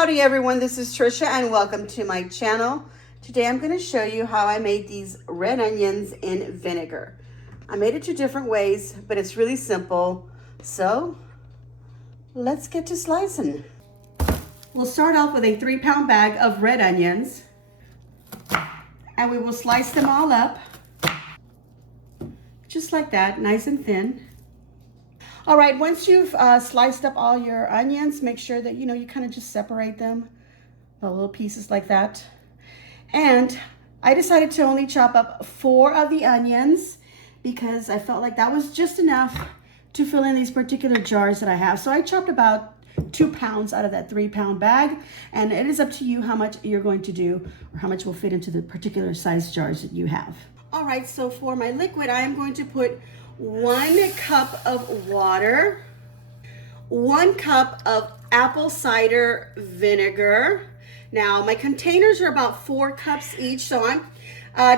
Howdy everyone, this is Trisha and welcome to my channel. Today I'm going to show you how I made these red onions in vinegar. I made it two different ways, but it's really simple. So let's get to slicing. We'll start off with a 3-pound bag of red onions and we will slice them all up just like that, nice and thin. All right, once you've sliced up all your onions, make sure that, you kind of just separate them, the little pieces like that. And I decided to only chop up 4 of the onions because I felt like that was just enough to fill in these particular jars that I have. So I chopped about 2 pounds out of that 3-pound bag, and it is up to you how much you're going to do or how much will fit into the particular size jars that you have. All right, so for my liquid, I am going to put 1 cup of water, 1 cup of apple cider vinegar. Now my containers are about 4 cups each, so I'm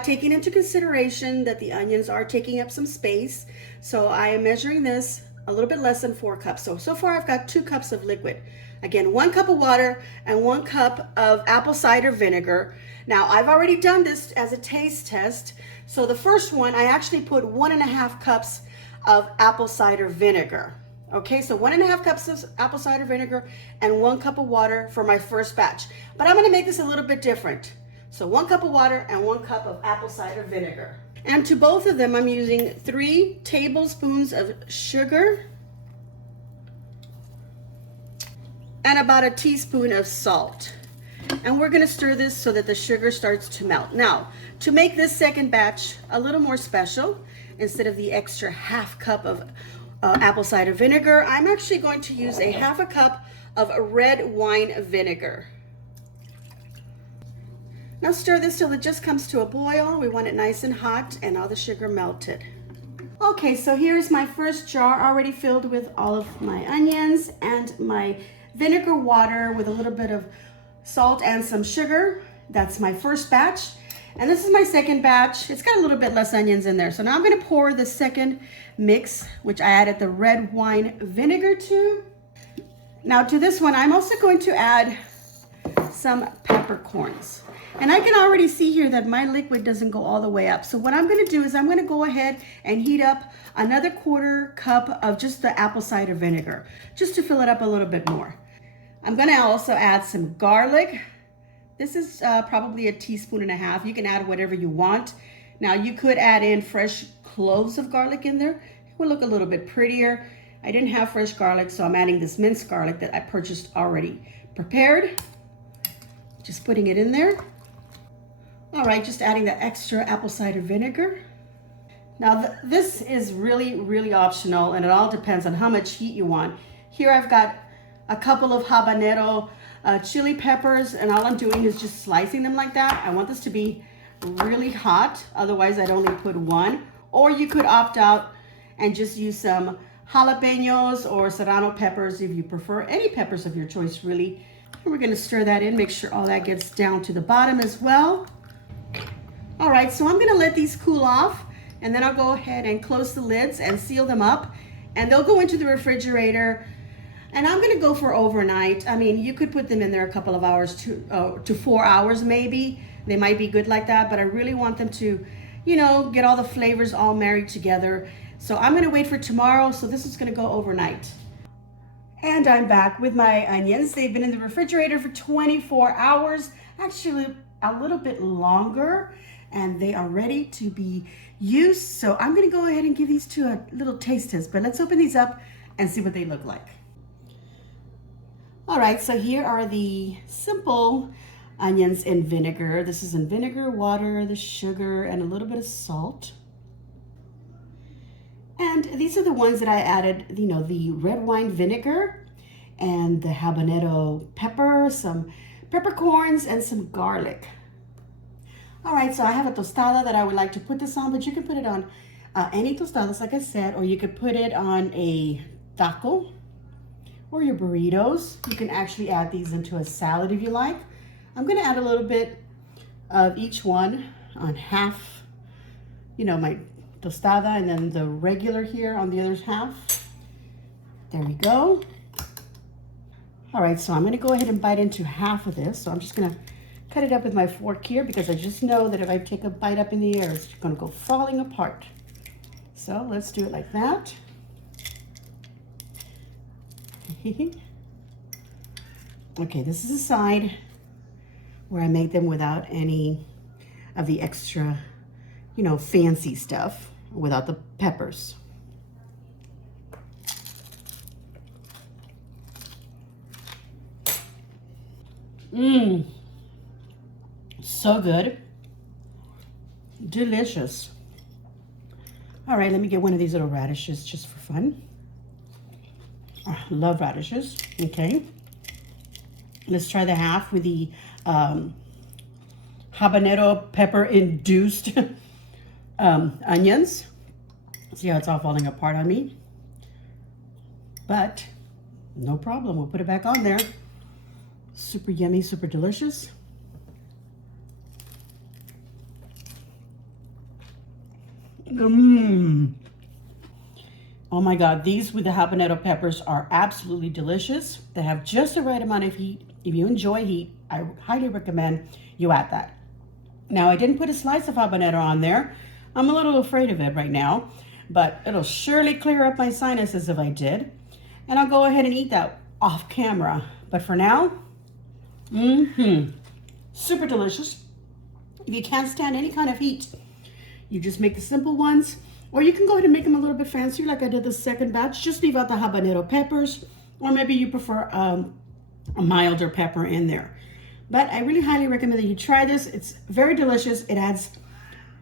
taking into consideration that the onions are taking up some space. So I am measuring this a little bit less than 4 cups. So far I've got 2 cups of liquid. Again, 1 cup of water and 1 cup of apple cider vinegar. Now I've already done this as a taste test. So the first one, I actually put 1.5 cups of apple cider vinegar. Okay, so 1.5 cups of apple cider vinegar and 1 cup of water for my first batch. But I'm gonna make this a little bit different. So 1 cup of water and 1 cup of apple cider vinegar. And to both of them, I'm using 3 tablespoons of sugar and about a teaspoon of salt. And we're gonna stir this so that the sugar starts to melt. Now, to make this second batch a little more special, instead of the extra 1/2 cup of apple cider vinegar, I'm actually going to use a 1/2 cup of red wine vinegar. Now stir this till it just comes to a boil. We want it nice and hot and all the sugar melted. Okay, so here's my first jar already filled with all of my onions and my vinegar water with a little bit of salt and some sugar. That's my first batch. And this is my second batch. It's got a little bit less onions in there. So now I'm gonna pour the second mix, which I added the red wine vinegar to. Now to this one, I'm also going to add some peppercorns. And I can already see here that my liquid doesn't go all the way up. So what I'm gonna do is I'm gonna go ahead and heat up another 1/4 cup of just the apple cider vinegar, just to fill it up a little bit more. I'm gonna also add some garlic. This is probably a 1.5 teaspoons. You can add whatever you want. Now you could add in fresh cloves of garlic in there. It will look a little bit prettier. I didn't have fresh garlic, so I'm adding this minced garlic that I purchased already prepared. Just putting it in there. All right, just adding the extra apple cider vinegar. Now this is really, really optional, and it all depends on how much heat you want. Here I've got a couple of habanero chili peppers, and all I'm doing is just slicing them like that. I want this to be really hot, otherwise I'd only put 1. Or you could opt out and just use some jalapenos or serrano peppers if you prefer, any peppers of your choice really. And we're gonna stir that in, make sure all that gets down to the bottom as well. All right, so I'm gonna let these cool off, and then I'll go ahead and close the lids and seal them up, and they'll go into the refrigerator. And I'm gonna go for overnight. I mean, you could put them in there a couple of hours to 4 hours maybe. They might be good like that, but I really want them to, get all the flavors all married together. So I'm gonna wait for tomorrow, so this is gonna go overnight. And I'm back with my onions. They've been in the refrigerator for 24 hours, actually a little bit longer, and they are ready to be used. So I'm gonna go ahead and give these two a little taste test, but let's open these up and see what they look like. All right, so here are the simple onions in vinegar. This is in vinegar, water, the sugar, and a little bit of salt. And these are the ones that I added, the red wine vinegar and the habanero pepper, some peppercorns, and some garlic. All right, so I have a tostada that I would like to put this on, but you can put it on any tostadas, like I said, or you could put it on a taco or your burritos. You can actually add these into a salad if you like. I'm gonna add a little bit of each one on half, my tostada, and then the regular here on the other half. There we go. All right, so I'm gonna go ahead and bite into half of this. So I'm just gonna cut it up with my fork here because I just know that if I take a bite up in the air, it's gonna go falling apart. So let's do it like that. Okay, this is a side where I make them without any of the extra, you know, fancy stuff, without the peppers. Mmm, so good, delicious. All right, let me get one of these little radishes just for fun. Oh, I love radishes. Okay, let's try the half with the habanero pepper induced onions. See how it's all falling apart on me? But no problem, we'll put it back on there. Super yummy, super delicious. Mmm. Oh my God, these with the habanero peppers are absolutely delicious. They have just the right amount of heat. If you enjoy heat, I highly recommend you add that. Now, I didn't put a slice of habanero on there. I'm a little afraid of it right now, but it'll surely clear up my sinuses if I did. And I'll go ahead and eat that off camera. But for now, super delicious. If you can't stand any kind of heat, you just make the simple ones, or you can go ahead and make them a little bit fancier like I did the second batch. Just leave out the habanero peppers, or maybe you prefer a milder pepper in there. But I really highly recommend that you try this. It's very delicious. It adds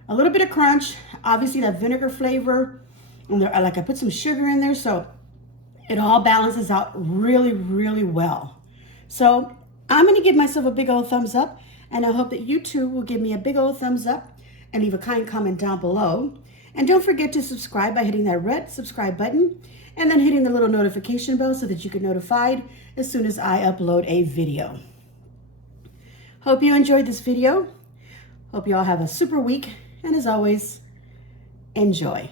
a little bit of crunch, obviously that vinegar flavor, and there, like I put some sugar in there, so it all balances out really, really well. So I'm gonna give myself a big old thumbs up, and I hope that you too will give me a big old thumbs up and leave a kind comment down below. And don't forget to subscribe by hitting that red subscribe button and then hitting the little notification bell so that you get notified as soon as I upload a video. Hope you enjoyed this video. Hope you all have a super week, and as always, enjoy.